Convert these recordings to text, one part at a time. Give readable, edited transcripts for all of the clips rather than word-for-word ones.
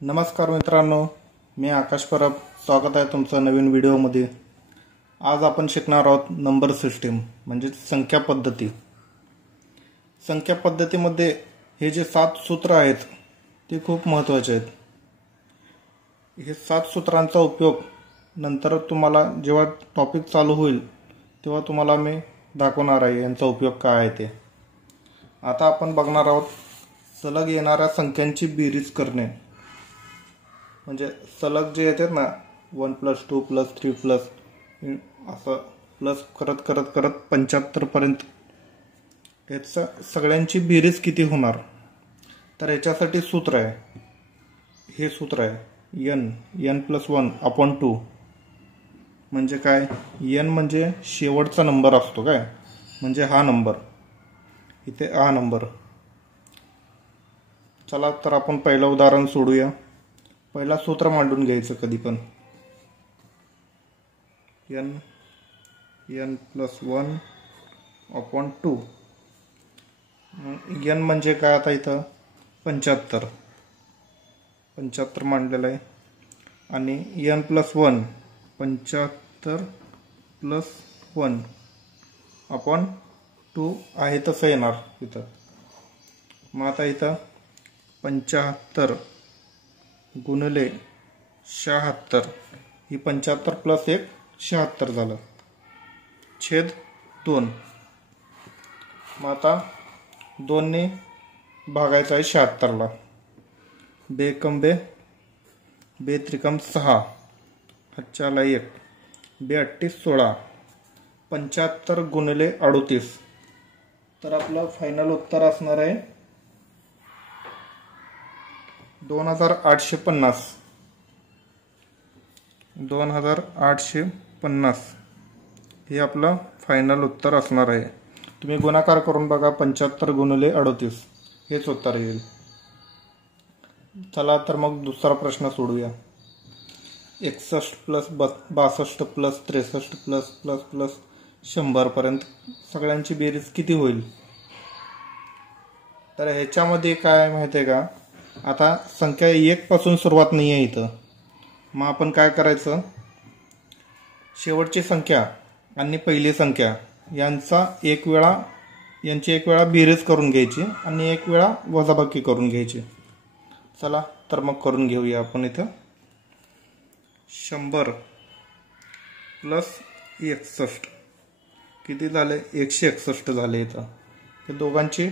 नमस्कार मित्रांनो, मी आकाश परब. स्वागत आहे तुमचं नवीन व्हिडिओमध्ये. आज आपण शिकणार आहोत नंबर सिस्टीम म्हणजे संख्या पद्धती. संख्या पद्धतीमध्ये हे जे 7 सूत्र आहेत ते खूप महत्त्वाचे आहेत. हे 7 सूत्रांचा उपयोग नंतर तुम्हाला जेव्हा टॉपिक चालू होईल तेव्हा तुम्हाला मी दाखवणार आहे यांचा उपयोग काय आहे ते. आता आपण बघणार आहोत सलग येणाऱ्या संख्यांची बेरीज करणे. म्हणजे सलग जे येतात ना 1 + 2 + 3 प्लस असं प्लस करत करत करत 75 पर्यंत याचा सगळ्यांची बेरीज किती होणार. तर याच्यासाठी सूत्र आहे. हे सूत्र आहे n + 1/2. म्हणजे काय, n म्हणजे शेवटचा नंबर असतो काय, म्हणजे हा नंबर इथे हा नंबर. चला तर आपण पहिलं उदाहरण सोडूया. पहिला सूत्र मांडून घ्यायचं कधी पण. n + 1/2. n म्हणजे काय, आता इथं 75 मांडलेलं आहे. आणि n + 1 75 + 1/2 आहे तसं येणार इथं. मग आता इथं 75 गुणिले 76, ही 75 + 1 76 झालं, छेद 2. मग आता 2 ने भागायचं आहे 76ला. बेकम 2, 2 त्रिकम 6, 1 2 8 16, 75 गुणिले 38. तर आपलं फायनल उत्तर असणार आहे 2850. 2850 हे आपलं फायनल उत्तर असणार आहे. तुम्ही गुणाकार करून बघा. 75 गुणिले 38 हेच उत्तर येईल. चला तर मग दुसरा प्रश्न सोडूया. 61 + 62 + 63 + 100 पर्यंत सगळ्यांची बेरीज किती होईल. तर ह्याच्यामध्ये काय माहिती आहे का, आता संख्या 1 पासून सुरुवात नाही आहे इथं. मग आपण काय करायचं, शेवटची संख्या आणि पहिली संख्या यांची एक वेळा बेरीज करून घ्यायची आणि एक वेळा वजाबाकी करून घ्यायची. चला तर मग करून घेऊया आपण. इथं 100 + 61 किती झाले, 161 झाले. इथं हे दोघांची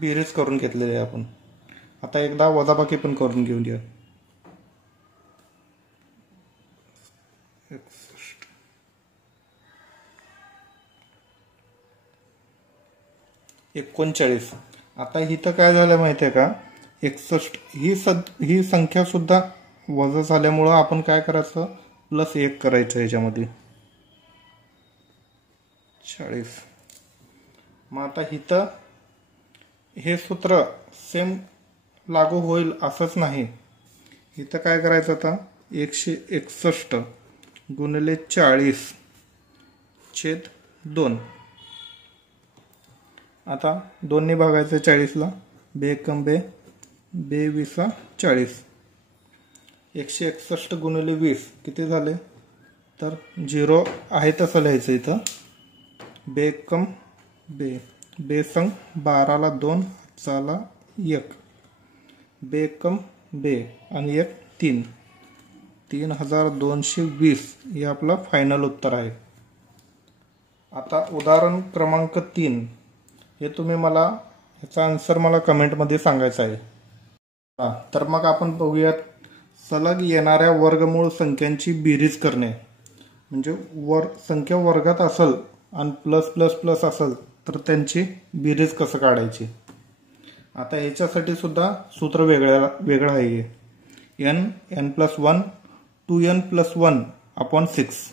बेरीज करून घेतलेली आहे आपण. आता एकदा वजाबाकी पण करून घेऊया. 39. आता इथं काय झालं माहिती आहे का, 61 ही संख्या सुद्धा वजा झाल्यामुळं आपण काय करायचं, +1 करायचं याच्यामध्ये 40. मग आता इथं हे सूत्र सेम लागू होईल असंच नाही. इथं काय करायचं, आता 161 गुणिले 40 छेद 2. आता 2 ने भागायचं 40ला. बेकम 2, 2 20 40. 161 गुणिले 20 किती झाले, तर 0 आहे तसं लिहायचं इथं. बेकम 2, बेसंग 12ला 2 हातचाला 1, बेकम 2 आणि 1 3, 3220 हे आपलं फायनल उत्तर आहे. आता उदाहरण क्रमांक 3 हे तुम्ही मला ह्याचा आन्सर मला कमेंटमध्ये सांगायचं आहे. तर मग आपण बघूयात सलग येणाऱ्या वर्गमूळ संख्यांची बेरीज करणे. म्हणजे संख्या वर्गात असेल आणि +++ असेल तर त्यांची बेरीज कसं काढायची. आता ह्याच्यासाठी सुद्धा सूत्र वेगळं आहे. n + 1 2n + 1/6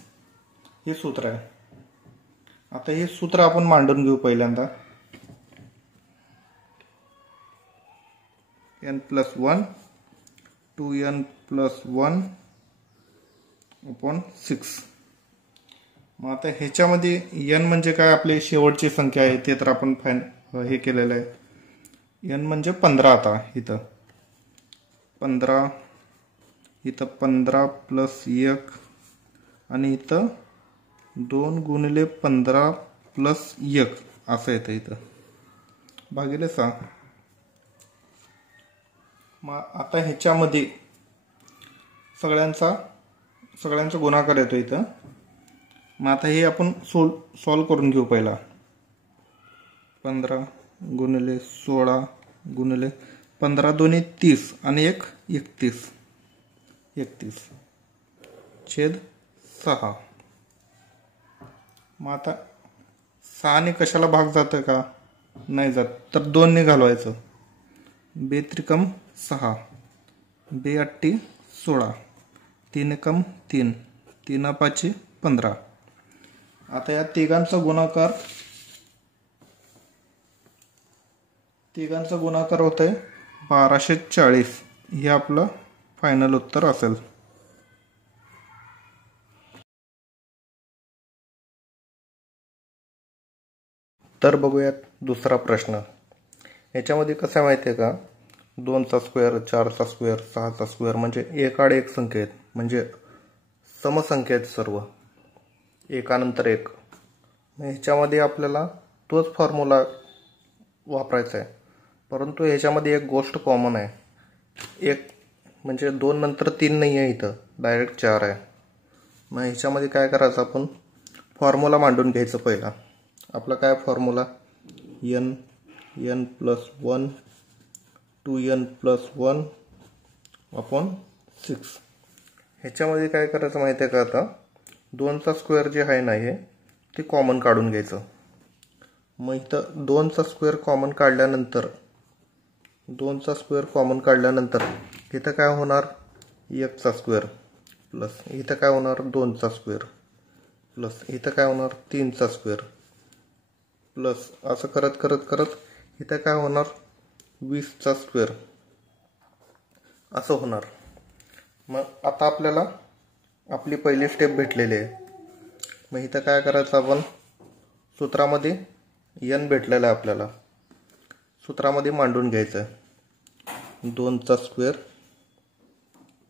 हे सूत्र आहे. आता हे सूत्र आपण मांडून घेऊ पहिल्यांदा. n + 1 2n + 1/6. मग आता ह्याच्यामध्ये n म्हणजे काय, आपली शेवटची संख्या आहे ते तर आपण हे केलेलं आहे. n म्हणजे 15. आता इथं 15, इथं 15 प्लस 1 आणि इथं 2 गुणिले 15 प्लस 1 असं येतं इथं भागिले 6. मग आता ह्याच्यामध्ये सगळ्यांचा गुणाकार येतो इथं. मग आता हे आपण सॉल्व करून घेऊ. पहिला 15 गुणिले 16 गुणिले 15 दोन्ही 30 आणि 1 31 छेद 6. मग आता 6ने कशाला भाग जातं का? नाही जात. तर 2ने घालवायचं. 2 त्रिकम 6, 2 अट्टी 16, 3 एकम 3, 3 पाची 15. आता या तिघांचा गुणाकार होत आहे 1240. हे आपलं फायनल उत्तर असेल. तर बघूयात दुसरा प्रश्न. याच्यामध्ये कसं आहे माहिती आहे का? 2चा स्क्वेअर, 4चा स्क्वेअर, 6चा स्क्वेअर म्हणजे एकाड एक संख्या आहेत. म्हणजे समसंख्या आहेत सर्व, एकानंतर एक. ह्याच्यामध्ये आपल्याला तोच फॉर्म्युला वापरायचा आहे. परंतु ह्याच्यामध्ये एक गोष्ट कॉमन आहे. एक म्हणजे 2 नंतर 3 नाही आहे, इथं डायरेक्ट 4 आहे. मग ह्याच्यामध्ये काय करायचं? आपण फॉर्म्युला मांडून घ्यायचं. पहिला आपला काय formula? n plus 1 2n plus 1 upon 6. ह्याच्यामध्ये काय करायचं माहिती आहे का? आता 2चा स्क्वेअर जे आहे ना हे ते कॉमन काढून घ्यायचं. मग इथं 2चा स्क्वेअर कॉमन काढल्यानंतर इथं काय होणार? 1चा स्क्वेअर प्लस इथं काय होणार? 2चा स्क्वेअर प्लस इथं काय होणार? 3चा स्क्वेअर प्लस असं करत इथं काय होणार? 20चा स्क्वेअर असं होणार. मग आता आपल्याला आपली पहिली स्टेप भेटलेली आहे. मग इथं काय करायचं? आपण सूत्रामध्ये n भेटलेला आहे आपल्याला, सूत्रामध्ये मांडून घ्यायचं. 2चा स्क्वेअर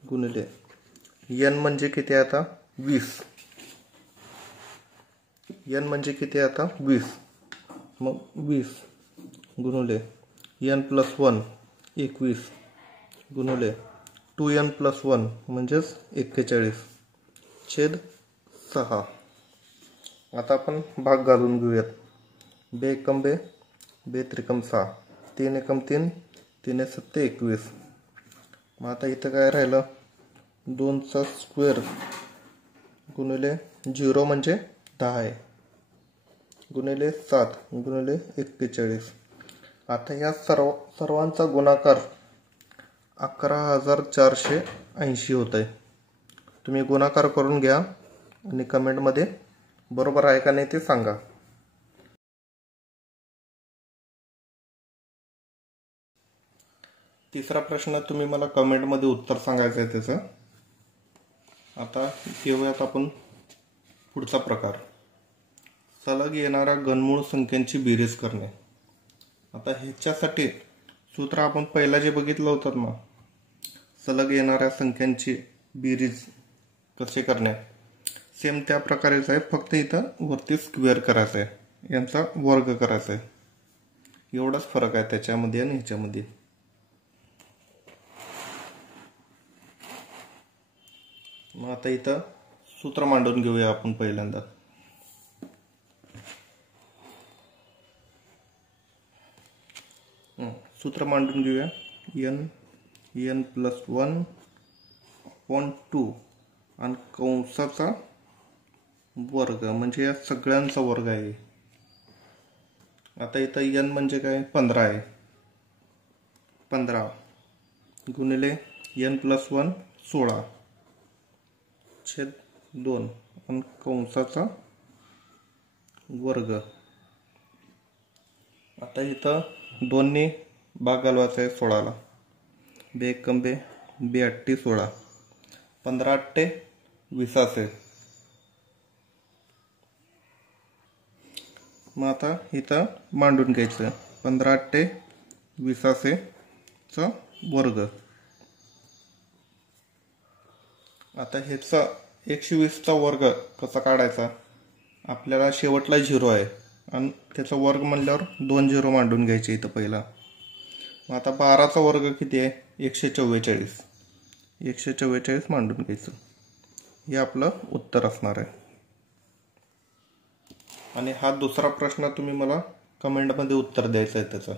गुणिले n म्हणजे किती आहे आता? 20. n म्हणजे किती आहे आता? 20. मग 20 गुणिले n प्लस 1 21 गुणिले 2n प्लस 1 म्हणजेच 41 छेद 6. आता आपण भाग घालून घेऊयात. 2 एकम 2, 2 त्रिकम 6, 3 एकम 3, 3 7 21. मग आता इथं काय राहिलं? 2चा स्क्वेअर गुणिले 0 म्हणजे 10 आहे गुणिले 7 गुणिले 41. आता या सर्वांचा गुणाकार 11,480 होत आहे. तुम्ही गुणाकार करून घ्या आणि कमेंटमध्ये बरोबर आहे का नाही ते सांगा. तिसरा प्रश्न तुम्ही मला कमेंटमध्ये उत्तर सांगायचं आहे त्याचं. आता घेऊयात आपण पुढचा प्रकार. सलग येणाऱ्या घनमूळ संख्यांची बेरीज करणे. आता ह्याच्यासाठी सूत्र आपण पहिला जे बघितलं होतं ना, सलग येणाऱ्या संख्यांची बेरीज कसे करणे, सेम त्या प्रकारेच आहे. फक्त इथं वरती स्क्वेअर करायचं आहे, यांचा वर्ग करायचा आहे. एवढाच फरक आहे त्याच्यामध्ये आणि ह्याच्यामध्ये. मग आता इथं सूत्र मांडून घेऊया आपण पहिल्यांदा. सूत्र मांडून घेऊया. n प्लस 1 अपॉन 2 आणि कंसाचा वर्ग म्हणजे या सगळ्यांचा वर्ग आहे. आता इथं n म्हणजे काय? 15 आहे. 15 गुणिले n प्लस 1 16 छेद 2 आणि कंसाचा वर्ग. आता इथं 2ने भाग घालवायचा आहे 16ला. 2 एकम 2, 2 अट्टी 16, 15 अट्टे 20 असेल. मग आता इथं मांडून घ्यायचं. 15 अट्टे 20 चा वर्ग आता ह्याचा 120चा वर्ग कसा काढायचा? आपल्याला शेवटला 0 आहे आणि त्याचा वर्ग म्हणल्यावर 2 0 मांडून घ्यायचे इथं पहिला. मग आता 12चा वर्ग किती आहे? 144. 144 मांडून घ्यायचं. हे आपलं उत्तर असणार आहे. आणि हा दुसरा प्रश्न तुम्ही मला कमेंटमध्ये उत्तर द्यायचं आहे त्याचं.